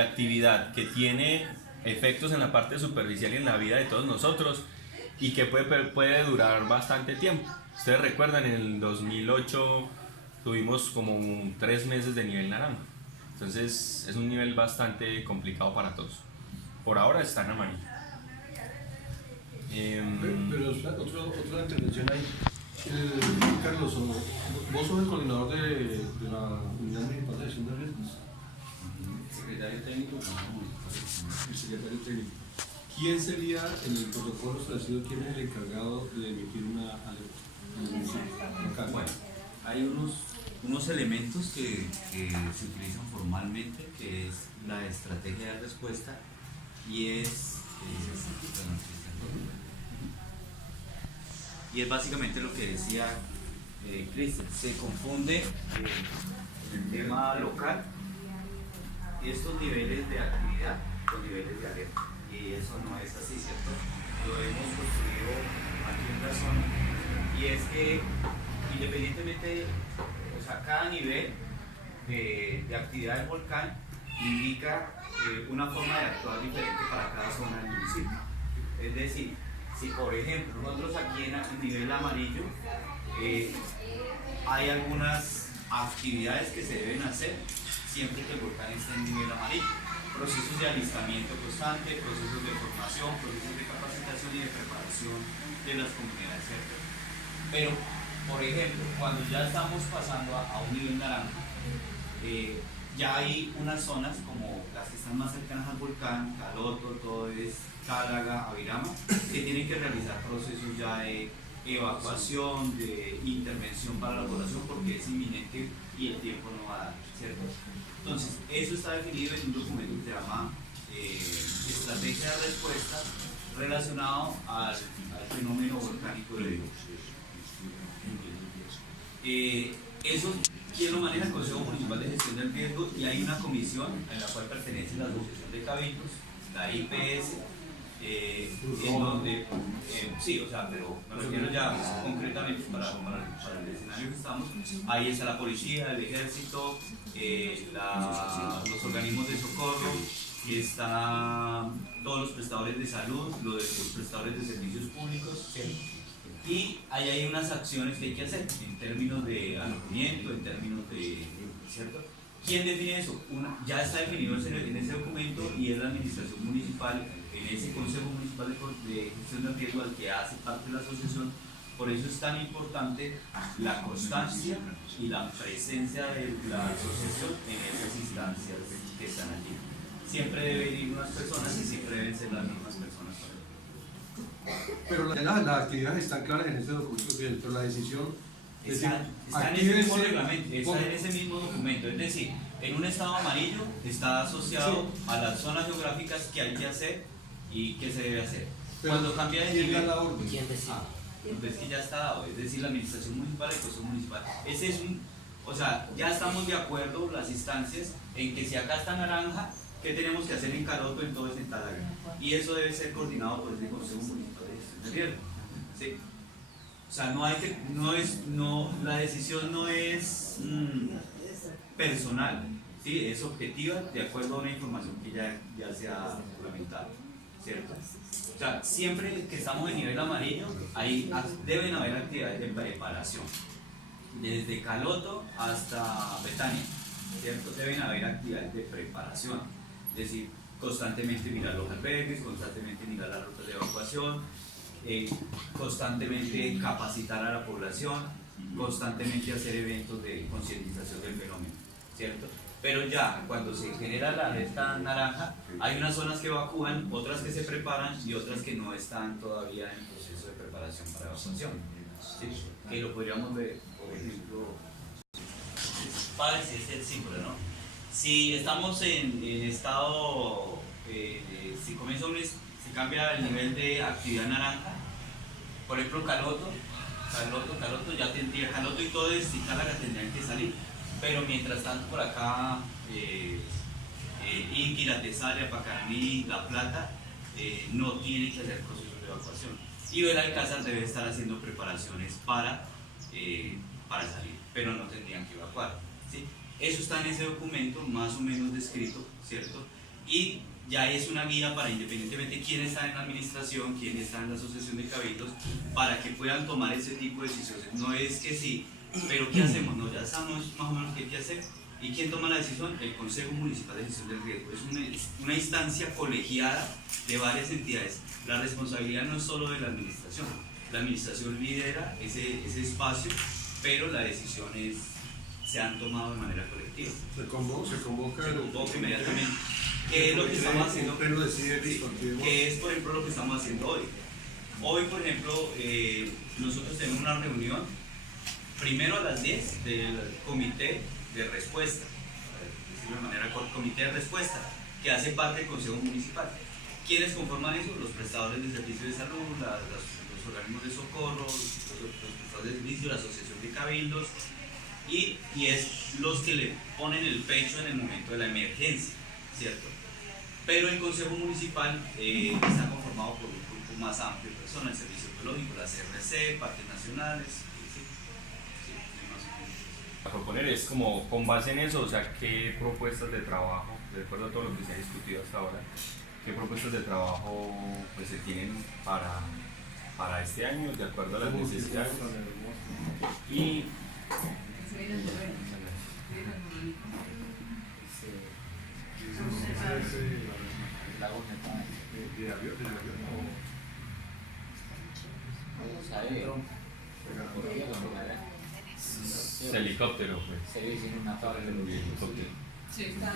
actividad que tiene efectos en la parte superficial y en la vida de todos nosotros y que puede durar bastante tiempo. Ustedes recuerdan, en el 2008 tuvimos como 3 meses de nivel naranja, entonces es un nivel bastante complicado para todos. Por ahora está en amarillo. Pero otra intervención ahí. Carlos, vos sos el coordinador de la Unidad Municipal de Gestión de Riesgos. Secretario técnico. El secretario técnico. ¿Quién sería en el protocolo establecido, quién es el encargado de emitir una alerta? Bueno, hay unos elementos que se utilizan formalmente, que es la estrategia de respuesta y es básicamente lo que decía Cristian. Se confunde el tema local y estos niveles de actividad con niveles de alerta, y eso no es así, ¿cierto? Lo hemos construido aquí en la zona, y es que independientemente, o sea, cada nivel de actividad del volcán indica una forma de actuar diferente para cada zona del municipio. Es decir, Si por ejemplo nosotros aquí en nivel amarillo hay algunas actividades que se deben hacer siempre que el volcán esté en nivel amarillo. Procesos de alistamiento constante, procesos de formación, procesos de capacitación y de preparación de las comunidades, ¿cierto? Pero, por ejemplo, cuando ya estamos pasando a un nivel naranja, ya hay unas zonas como las que están más cercanas al volcán, Caloto, todo es Cálaga, Avirama, que tienen que realizar procesos ya de evacuación, de intervención para la población porque es inminente y el tiempo no va a dar, ¿cierto? Entonces, eso está definido en un documento que se llama Estrategia de Respuesta relacionado al fenómeno volcánico de Dios. Eso, ¿quién lo maneja? El Consejo Municipal de Gestión del Riesgo, y hay una comisión en la cual pertenece la Asociación de Cabildos, la IPS, en donde, sí, o sea, pero me refiero ya concretamente para el escenario que estamos, ahí está la policía, el ejército, los organismos de socorro, están todos los prestadores de salud, los prestadores de servicios públicos, ¿cierto? Y ahí hay unas acciones que hay que hacer en términos de alojamiento, en términos de, ¿cierto? ¿Quién define eso? Ya está definido en ese documento y es la administración municipal, en ese Consejo Municipal de Gestión del Riesgo al que hace parte de la asociación. Por eso es tan importante la constancia y la presencia de la asociación en esas instancias que están allí. Siempre deben ir unas personas y siempre deben ser las mismas personas. Pero las actividades están claras en este documento, pero la decisión está en ese mismo reglamento, está en ese mismo documento. Es decir, en un estado amarillo está asociado a las zonas geográficas que hay que hacer y que se debe hacer. Cuando cambia de nivel, ¿Quién pues que ya está dado, es decir, la administración municipal y el consejo municipal. Ese es o sea, ya estamos de acuerdo las instancias en que si acá está naranja, ¿qué tenemos que hacer en Caloto, en todo ese Tálaga? Y eso debe ser coordinado por el consejo municipal de gestión del riesgo. ¿Sí? O sea, la decisión no es personal, ¿sí? Es objetiva de acuerdo a una información que ya se ha reglamentado, ¿cierto? O sea, siempre que estamos en nivel amarillo, ahí deben haber actividades de preparación, desde Caloto hasta Betania, ¿cierto? Deben haber actividades de preparación, es decir, constantemente mirar los albergues, constantemente mirar las rutas de evacuación, constantemente capacitar a la población, constantemente hacer eventos de concientización del fenómeno, ¿cierto? Pero ya cuando se genera la alerta naranja, hay unas zonas que evacúan, otras que se preparan y otras que no están todavía en proceso de preparación para evacuación, ¿sí? Que lo podríamos ver, por ejemplo, para decir el símbolo, ¿no? Si estamos en estado, si cambia el nivel de actividad naranja, por ejemplo Caloto ya tendría, Caloto y todo esto y Cálaga tendrían que salir, pero mientras tanto por acá Inquira, Tesalia, Pacaramí, La Plata no tienen que hacer procesos de evacuación y Belalcázar debe estar haciendo preparaciones para salir, pero no tendrían que evacuar, ¿sí? Eso está en ese documento más o menos descrito, ¿cierto? Y ya es una guía para, independientemente quién está en la administración, quién está en la asociación de cabildos, para que puedan tomar ese tipo de decisiones. No es que sí, pero ¿qué hacemos? No, ya sabemos más o menos qué hay que hacer. ¿Y quién toma la decisión? El Consejo Municipal de Gestión del Riesgo. Es una instancia colegiada de varias entidades. La responsabilidad no es solo de la administración lidera ese espacio, pero las decisiones se han tomado de manera colectiva. Se convoca inmediatamente. ¿Qué es lo que estamos haciendo? Pero decide, ¿Qué es, por ejemplo, lo que estamos haciendo hoy? Hoy, por ejemplo, nosotros tenemos una reunión primero a las 10 del comité de respuesta, de manera comité de respuesta, que hace parte del Consejo Municipal. ¿Quiénes conforman eso? Los prestadores de servicios de salud, los organismos de socorro, los prestadores de servicios, la asociación de cabildos, y es los que le ponen el pecho en el momento de la emergencia, ¿cierto? Pero el Consejo Municipal está conformado por un grupo más amplio de personas, el Servicio Biológico, la CRC, parques nacionales, A proponer es como, con base en eso, o sea, qué propuestas de trabajo, de acuerdo a todo lo que se ha discutido hasta ahora, qué propuestas de trabajo pues, se tienen para para este año, de acuerdo a las necesidades. Y helicóptero, pues. Se ve sin una torre de Helicóptero. Sí, está